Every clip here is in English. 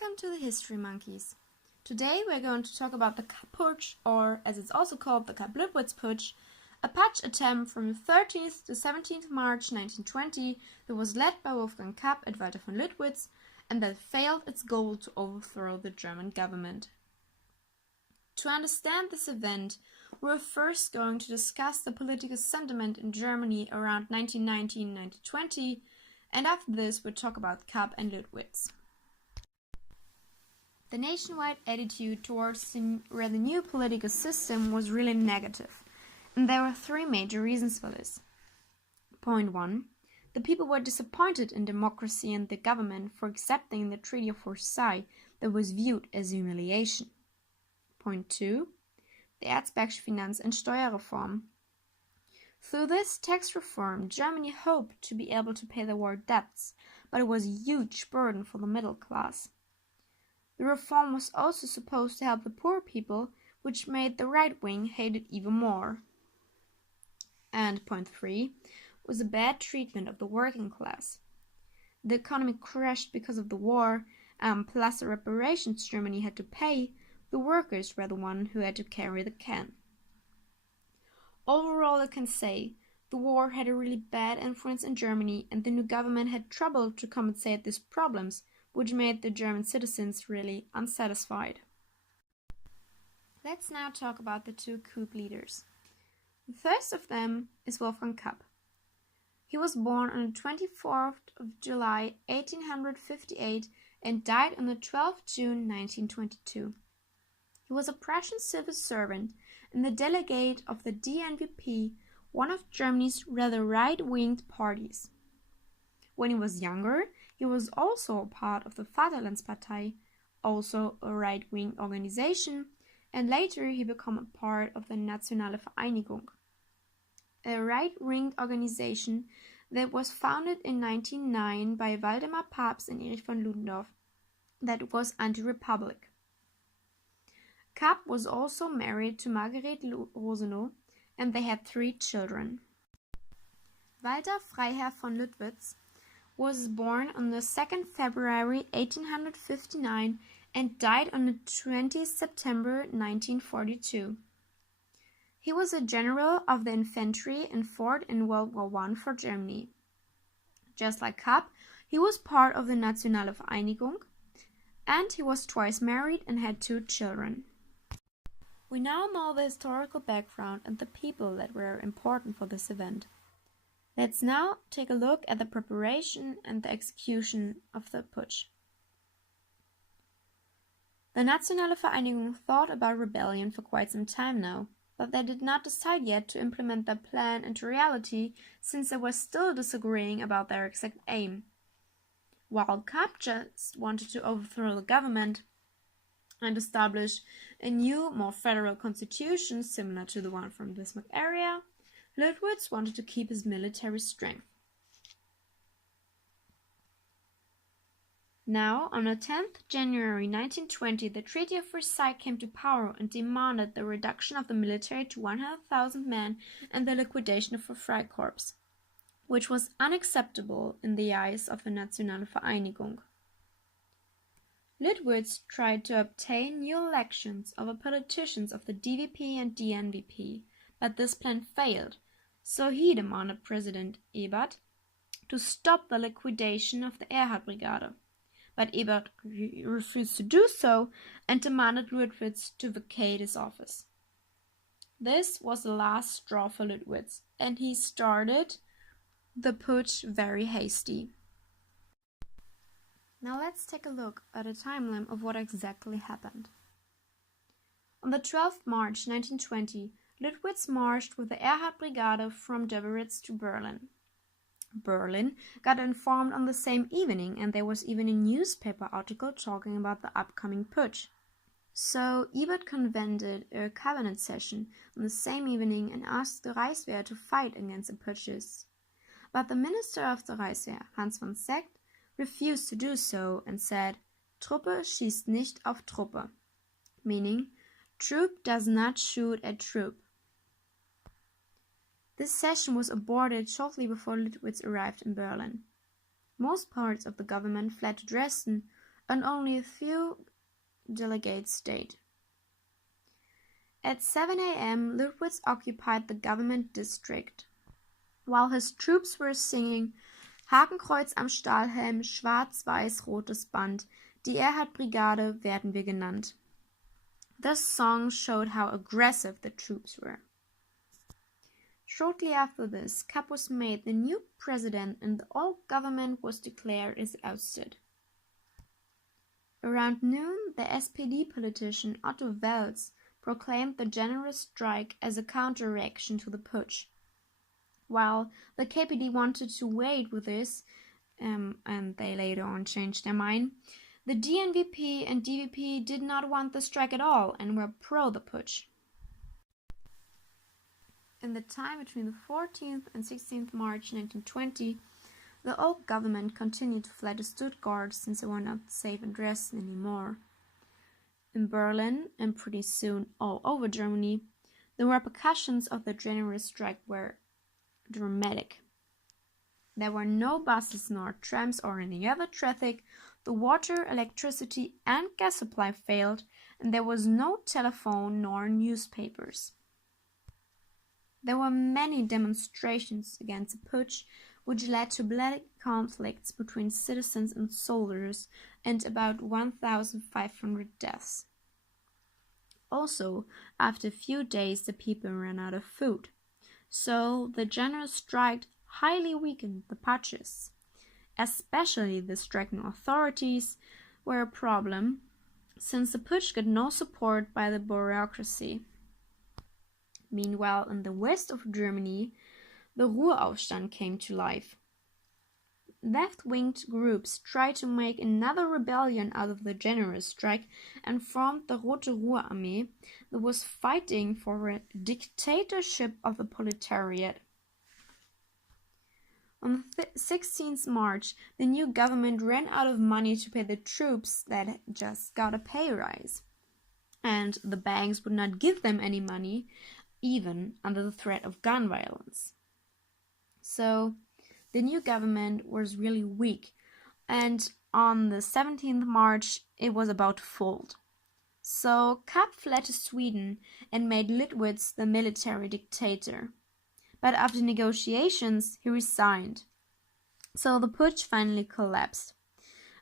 Welcome to the History Monkeys. Today we're going to talk about the Kapp Putsch, or as it's also called, the Kapp Putsch, a putsch attempt from the 13th to 17th March 1920 that was led by Wolfgang Kapp and Walter von Lüttwitz and that failed its goal to overthrow the German government. To understand this event, we're first going to discuss the political sentiment in Germany around 1919-1920, and after this we'll talk about Kapp and Lüttwitz. The nationwide attitude towards the new political system was really negative, and there were three major reasons for this. Point 1. The people were disappointed in democracy and the government for accepting the Treaty of Versailles that was viewed as humiliation. Point 2. The Erzbergfinanz- and Steuerreform. Through this tax reform, Germany hoped to be able to pay the war debts, but it was a huge burden for the middle class. The reform was also supposed to help the poor people, which made the right wing hate it even more. And point 3 was a bad treatment of the working class. The economy crashed because of the war, plus the reparations Germany had to pay. The workers were the one who had to carry the can. Overall, I can say the war had a really bad influence in Germany, and the new government had trouble to compensate these problems, which made the German citizens really unsatisfied. Let's now talk about the two coup leaders. The first of them is Wolfgang Kapp. He was born on the 24th of July 1858 and died on the 12th June 1922. He was a Prussian civil servant and the delegate of the DNVP, one of Germany's rather right-winged parties. When he was younger, he was also a part of the Vaterlandspartei, also a right-wing organization, and later he became a part of the Nationale Vereinigung, a right-wing organization that was founded in 1909 by Waldemar Pabst and Erich von Ludendorff that was anti-republic. Kapp was also married to Margaret Rosenau, and they had 3 children. Walter Freiherr von Lüttwitz was born on the 2nd February 1859 and died on the 20th September 1942. He was a general of the infantry and fought in World War I for Germany. Just like Kapp, he was part of the Nationale Vereinigung, and he was twice married and had 2 children. We now know the historical background and the people that were important for this event. Let's now take a look at the preparation and the execution of the putsch. The Nationale Vereinigung thought about rebellion for quite some time now, but they did not decide yet to implement their plan into reality since they were still disagreeing about their exact aim. While Kapp just wanted to overthrow the government and establish a new, more federal constitution similar to the one from the Bismarck area, Lüttwitz wanted to keep his military strength. Now, on the 10th January 1920, the Treaty of Versailles came to power and demanded the reduction of the military to 100,000 men and the liquidation of the Freikorps, which was unacceptable in the eyes of the Nationale Vereinigung. Lüttwitz tried to obtain new elections of the politicians of the DVP and DNVP, but this plan failed, so he demanded President Ebert to stop the liquidation of the Erhard Brigade. But Ebert refused to do so and demanded Lüttwitz to vacate his office. This was the last straw for Lüttwitz, and he started the putsch very hasty. Now let's take a look at a timeline of what exactly happened. On the 12th March 1920, Lüttwitz marched with the Erhard Brigade from Döberitz to Berlin. Berlin got informed on the same evening, and there was even a newspaper article talking about the upcoming putsch. So Ebert convened a cabinet session on the same evening and asked the Reichswehr to fight against the putschists. But the minister of the Reichswehr, Hans von Seeckt, refused to do so and said, "Truppe schießt nicht auf Truppe," meaning, troop does not shoot at troop. This session was aborted shortly before Lüttwitz arrived in Berlin. Most parts of the government fled to Dresden, and only a few delegates stayed. At 7 a.m., Lüttwitz occupied the government district. While his troops were singing Hakenkreuz am Stahlhelm, schwarz-weiß-rotes Band, die Erhard-Brigade werden wir genannt. This song showed how aggressive the troops were. Shortly after this, Kapp was made the new president and the old government was declared as ousted. Around noon, the SPD politician Otto Wels proclaimed the general strike as a counter-reaction to the putsch. While the KPD wanted to wait with this, and they later on changed their mind, the DNVP and DVP did not want the strike at all and were pro the putsch. In the time between the 14th and 16th March 1920, the old government continued to fly to Stuttgart since they were not safe in Dresden anymore. In Berlin, and pretty soon all over Germany, the repercussions of the general strike were dramatic. There were no buses nor trams or any other traffic, the water, electricity and gas supply failed, and there was no telephone nor newspapers. There were many demonstrations against the putsch, which led to bloody conflicts between citizens and soldiers and about 1,500 deaths. Also, after a few days, the people ran out of food. So the general strike highly weakened the putschists. Especially the striking authorities were a problem, since the putsch got no support by the bureaucracy. Meanwhile, in the west of Germany, the Ruhraufstand came to life. Left-winged groups tried to make another rebellion out of the general strike and formed the Rote Ruhrarmee that was fighting for a dictatorship of the proletariat. On the 16th March, the new government ran out of money to pay the troops that had just got a pay rise. And the banks would not give them any money, even under the threat of gun violence. So the new government was really weak, and on the 17th March it was about to fold. So Kapp fled to Sweden and made Lüttwitz the military dictator. But after negotiations, he resigned. So the putsch finally collapsed.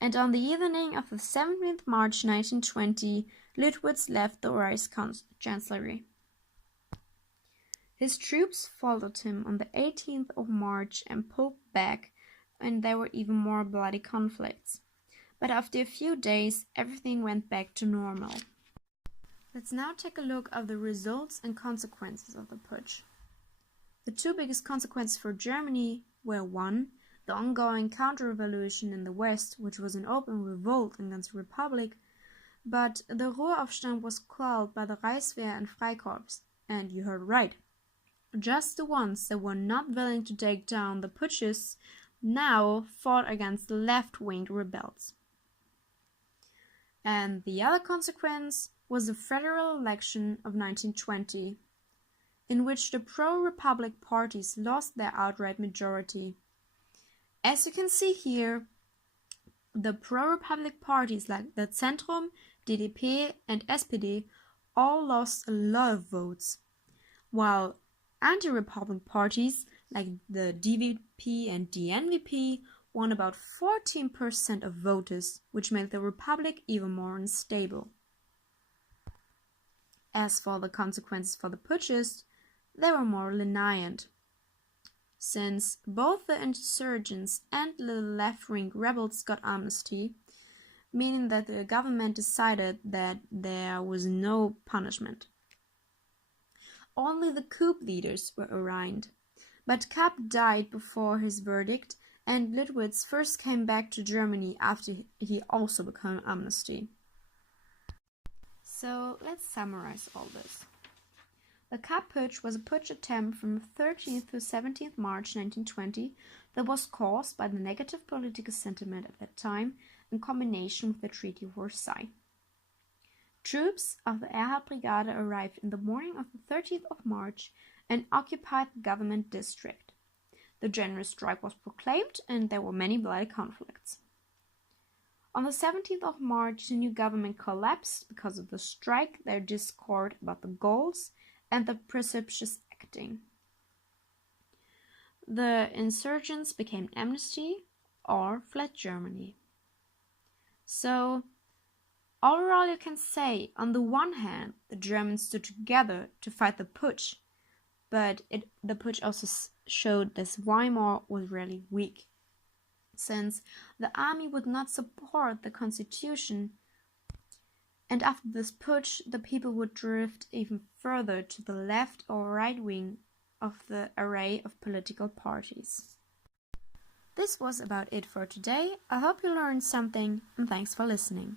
And on the evening of the 17th March 1920, Lüttwitz left the Reichskanzlei. His troops followed him on the 18th of March and pulled back, and there were even more bloody conflicts. But after a few days, everything went back to normal. Let's now take a look at the results and consequences of the putsch. The two biggest consequences for Germany were 1. The ongoing counter-revolution in the West, which was an open revolt against the Republic, but the Ruhraufstand was quelled by the Reichswehr and Freikorps, and you heard right. Just the ones that were not willing to take down the putschists now fought against the left-winged rebels. And the other consequence was the federal election of 1920, in which the pro-republic parties lost their outright majority. As you can see here, the pro-republic parties like the Zentrum, DDP and SPD all lost a lot of votes, while anti-republic parties like the DVP and DNVP won about 14% of voters, which made the republic even more unstable. As for the consequences for the putschists, they were more lenient, since both the insurgents and the left-wing rebels got amnesty, meaning that the government decided that there was no punishment. Only the coup leaders were arraigned, but Kapp died before his verdict, and Lüttwitz first came back to Germany after he also became amnesty. So let's summarize all this. The Kapp Putsch was a putsch attempt from 13th to 17th March 1920 that was caused by the negative political sentiment at that time in combination with the Treaty of Versailles. Troops of the Erhard Brigade arrived in the morning of the 30th of March and occupied the government district. The general strike was proclaimed and there were many bloody conflicts. On the 17th of March, the new government collapsed because of the strike, their discord about the goals, and the precipitous acting. The insurgents became amnesty or fled Germany. So, overall you can say, on the one hand, the Germans stood together to fight the putsch, but the putsch also showed that Weimar was really weak, since the army would not support the constitution, and after this putsch the people would drift even further to the left or right wing of the array of political parties. This was about it for today. I hope you learned something, and thanks for listening.